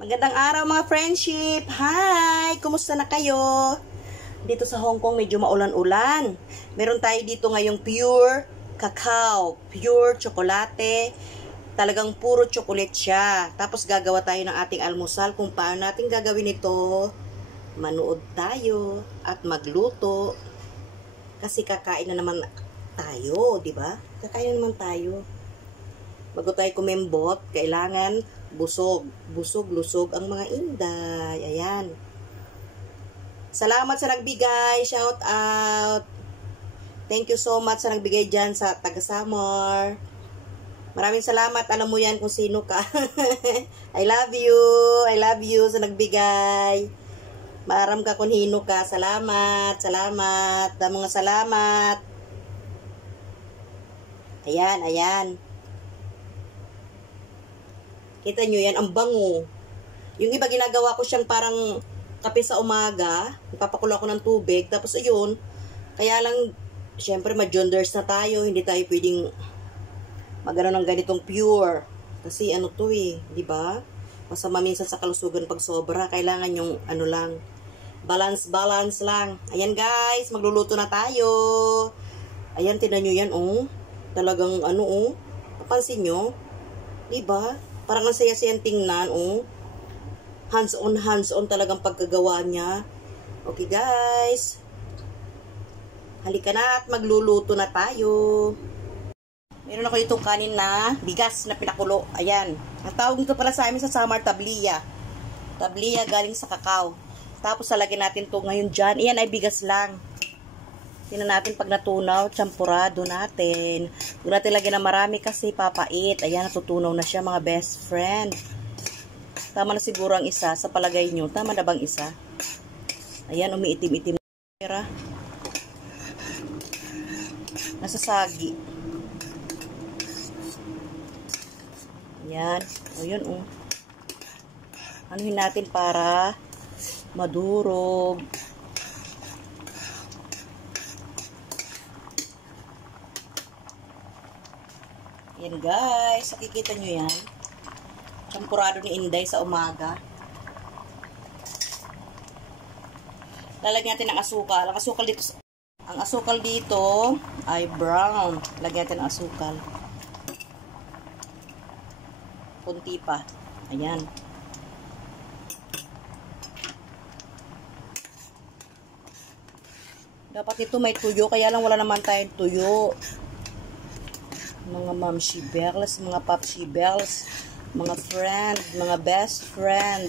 Magandang araw mga friendship! Hi! Kumusta na kayo? Dito sa Hong Kong medyo maulan-ulan. Meron tayo dito ngayong pure cacao, pure tsokolate. Talagang puro chocolate siya. Tapos gagawa tayo ng ating almusal. Kung paano natin gagawin ito, manood tayo at magluto. Kasi kakain na naman tayo, di ba? Kakain na naman tayo. Bago tayo kumembot, kailangan busog, lusog ang mga inday. Ayan. Salamat sa nagbigay. Shout out. Thank you so much sa nagbigay dyan sa taga-Samar. Maraming salamat. Alam mo yan kung sino ka. I love you. I love you sa nagbigay. Maaram ka kung hino ka. Salamat. Salamat. Mga salamat. Ayan, ayan. Kita nyo yan, ang bango. Yung iba ginagawa ko siyang parang kape sa umaga. Ipapakulo ako ng tubig. Tapos ayun, kaya lang, syempre ma-jonders na tayo. Hindi tayo pwedeng magano ng ganitong pure. Kasi ano to eh, di ba? Masama minsan sa kalusugan pag sobra. Kailangan yung ano lang, balance lang. Ayan guys, magluluto na tayo. Ayan, tinan nyo yan oh. Talagang ano oh. Napansin nyo? Di ba? Parang ang saya-sayang tingnan, oh. Hands-on talagang pagkagawa niya. Okay, guys. Halika na at magluluto na tayo. Meron ako itong kanin na bigas na pinakulo. Ayan. Ang tawag nito pala sa amin sa Samar, tabliya. Tabliya galing sa kakao. Tapos lalagyan natin to ngayon dyan. Iyan ay bigas lang. Tingnan natin pag natunaw, champurado natin. Huwag natin lagyan na marami kasi papait. Ayan, natutunaw na siya mga best friend. Tama na siguro ang isa sa palagay nyo. Tama na bang isa? Ayan, umiitim-itim na. Nasasagi. Ayan. O yun, oh. Anuhin natin para madurog. Yan guys, nakikita nyo yan. Champurado ni Inday sa umaga. Lalagyan natin ng asukal. Ang asukal dito ay brown. Lagyan natin ng asukal. Kunti pa. Ayan. Dapat ito may tuyo, kaya lang wala naman tayong tuyo. Mga mamshi bells, mga papshi bells, mga friend, mga best friend,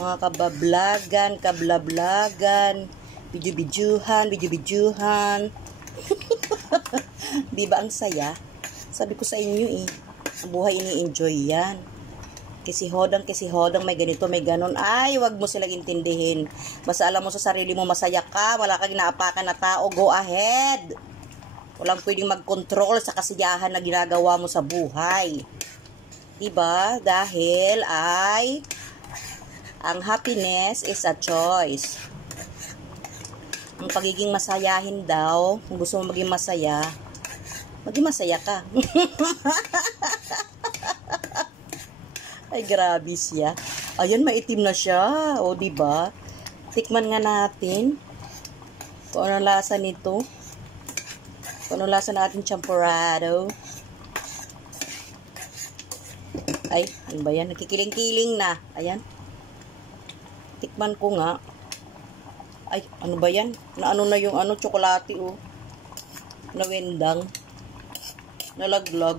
mga kabablagan, kablablagan, bidyu-bidyuhan. Di ba ang saya? Sabi ko sa inyo eh, ang buhay ini-enjoy yan. Kasi hodang may ganito, may ganon. Ay, wag mo silang intindihin. Basta alam mo sa sarili mo masaya ka, wala kang inaapakan na tao, go ahead. Walang pwedeng mag-control sa kasiyahan na ginagawa mo sa buhay. Diba? Dahil ay ang happiness is a choice. Ang pagiging masayahin daw, kung gusto mo maging masaya ka. Ay, grabe siya. Ayan, maitim na siya. O, diba? Tikman nga natin kung ano lasa nito. Ano lasa natin champurado? Ay, ano ba yan? Nakikiling-kiling na. Ayan. Tikman ko nga. Ay, ano ba yan? Naano na yung ano, tsokolate oh. Nawendang. Nalaglag.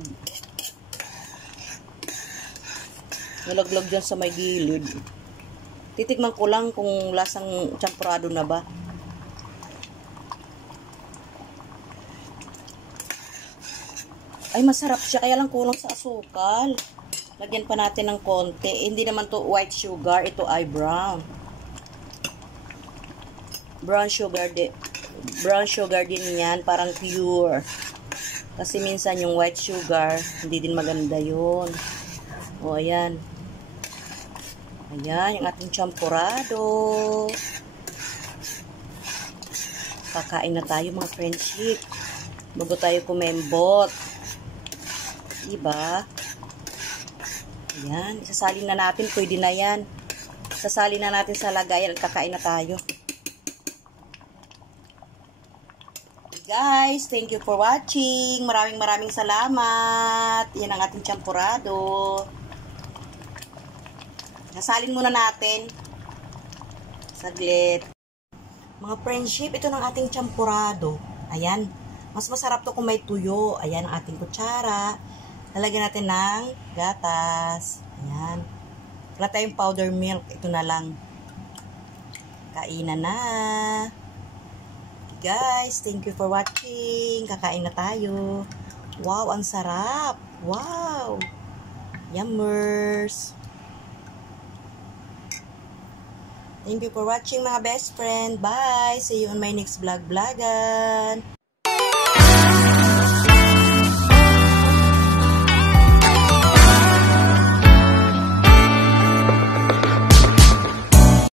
Nalaglag dyan sa may gilid. Titikman ko lang kung lasang champurado na ba. Ay, masarap siya. Kaya lang kulang sa asukal. Lagyan pa natin ng konti. Hindi naman to white sugar. Ito ay brown. Brown sugar din yan. Parang pure. Kasi minsan yung white sugar, hindi din maganda yun. O, ayan. Ayan, yung ating champurado. Kakain na tayo mga friendship. Bago tayo kumembot. Diba? Ayan, isasalin na natin. Pwede na yan. Isasalin na natin sa lagayan at kakain na tayo. Guys, thank you for watching. Maraming salamat. Yan ang ating champurado. Nasalin muna natin. Saglit. Mga friendship, ito ng ating champurado. Ayan. Mas masarap to kung may tuyo. Ayan ang ating kutsara. Lalagyan natin ng gatas. Ayan. Wala tayong powder milk. Ito na lang. Kainan na. Guys, thank you for watching. Kakain na tayo. Wow, ang sarap. Wow. Yummers. Thank you for watching mga best friend. Bye. See you on my next vlogan.